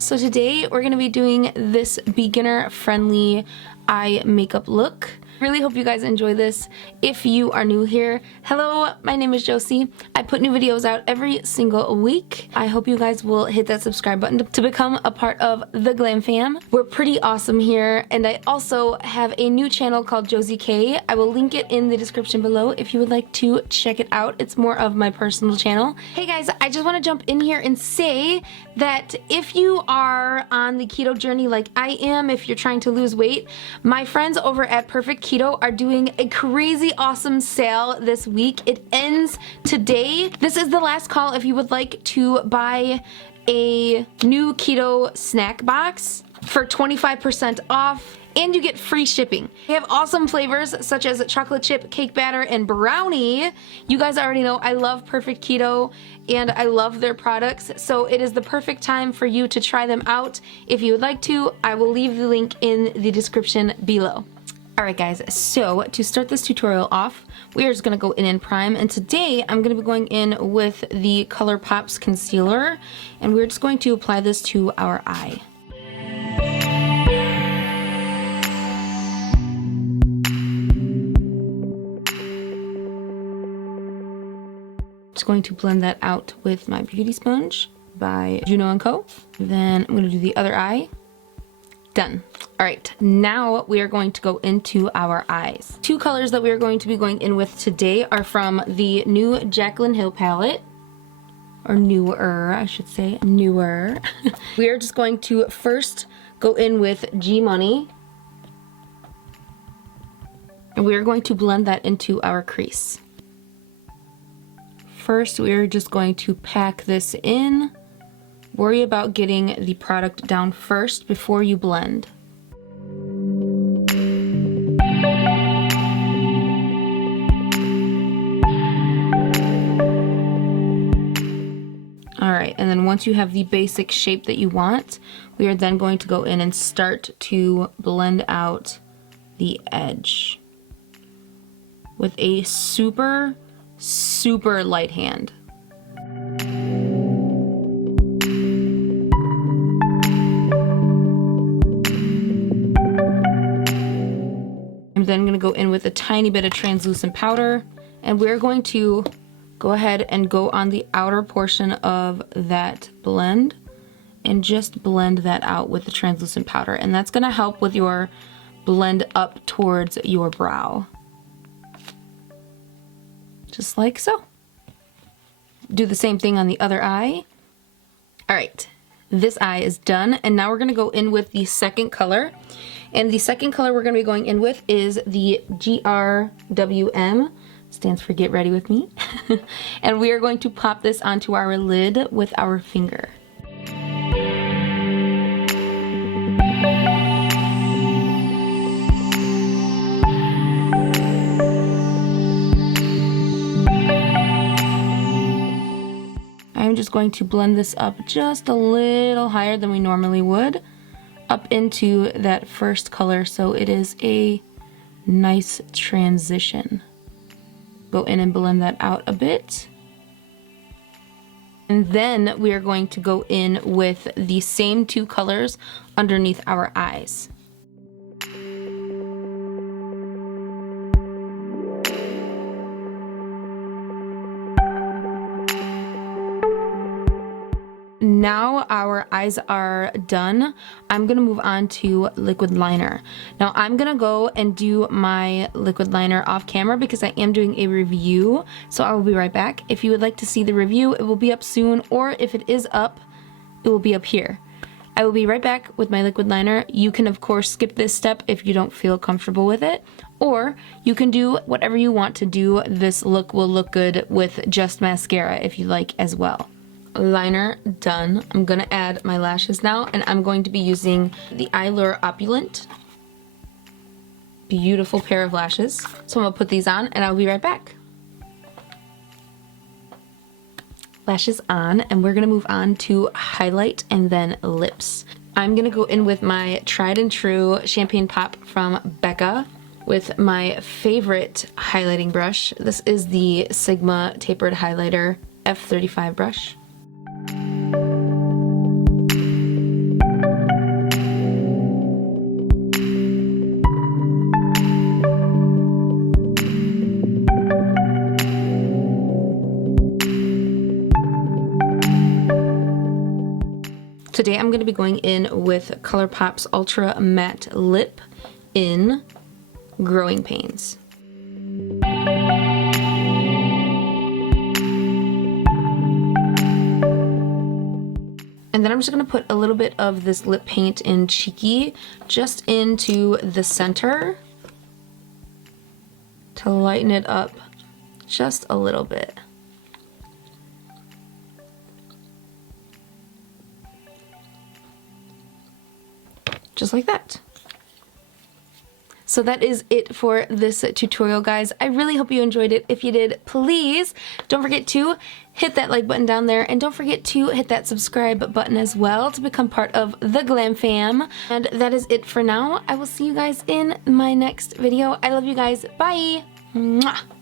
So today we're going to be doing this beginner friendly eye makeup look. Really hope you guys enjoy this. If you are new here, hello, my name is Josie. I put new videos out every single week. I hope you guys will hit that subscribe button to become a part of the Glamfam. We're pretty awesome here, and I also have a new channel called Josie K. I will link it in the description below if you would like to check it out. It's more of my personal channel. Hey guys, I just want to jump in here and say that if you are on the keto journey like I am, if you're trying to lose weight, my friends over at Perfect Keto are doing a crazy awesome sale this week. It ends today. This is the last call if you would like to buy a new keto snack box for 25% off, and you get free shipping. They have awesome flavors such as chocolate chip, cake batter, and brownie. You guys already know I love Perfect Keto and I love their products, so it is the perfect time for you to try them out. If you would like to, I will leave the link in the description below. Alright guys, so to start this tutorial off, we are just going to go in and prime, and today I'm going to be going in with the ColourPop's concealer, and we're just going to apply this to our eye. Just going to blend that out with my beauty sponge by Juno & Co. Then I'm going to do the other eye. Done. Alright, now we are going to go into our eyes. Two colors that we are going to be going in with today are from the new Jaclyn Hill palette. Or newer, I should say. Newer. We are just going to first go in with G Money. And we are going to blend that into our crease. First, we are just going to pack this in. Worry about getting the product down first before you blend. Alright, and then once you have the basic shape that you want, we are then going to go in and start to blend out the edge with a super light hand. I'm then going to go in with a tiny bit of translucent powder, and we're going to go ahead and go on the outer portion of that blend and just blend that out with the translucent powder, and that's going to help with your blend up towards your brow. Just like so. Do the same thing on the other eye. Alright, this eye is done, and now we're going to go in with the second color. And the second color we're going to be going in with is the GRWM, stands for Get Ready With Me. And we are going to pop this onto our lid with our finger. I'm just going to blend this up just a little higher than we normally would, up into that first color, so it is a nice transition. Go in and blend that out a bit. And then we are going to go in with the same two colors underneath our eyes. Now our eyes are done. I'm gonna move on to liquid liner. Now I'm gonna go and do my liquid liner off camera because I am doing a review, so I will be right back. If you would like to see the review, it will be up soon, or if it is up, it will be up here. I will be right back with my liquid liner. You can of course skip this step if you don't feel comfortable with it, or you can do whatever you want to do. This look will look good with just mascara if you like as well. Liner done. I'm gonna add my lashes now, and I'm going to be using the Eyelure Opulent. Beautiful pair of lashes. So I'm gonna put these on and I'll be right back. Lashes on, and we're gonna move on to highlight and then lips. I'm gonna go in with my tried and true Champagne Pop from Becca with my favorite highlighting brush. This is the Sigma Tapered Highlighter F35 brush. Today I'm going to be going in with ColourPop's Ultra Matte Lip in Growing Pains. And then I'm just going to put a little bit of this lip paint in Cheeky just into the center to lighten it up just a little bit. Just like that. So that is it for this tutorial, guys. I really hope you enjoyed it. If you did, please don't forget to hit that like button down there, and don't forget to hit that subscribe button as well to become part of the Glamfam. And that is it for now. I will see you guys in my next video. I love you guys. Bye! Mwah.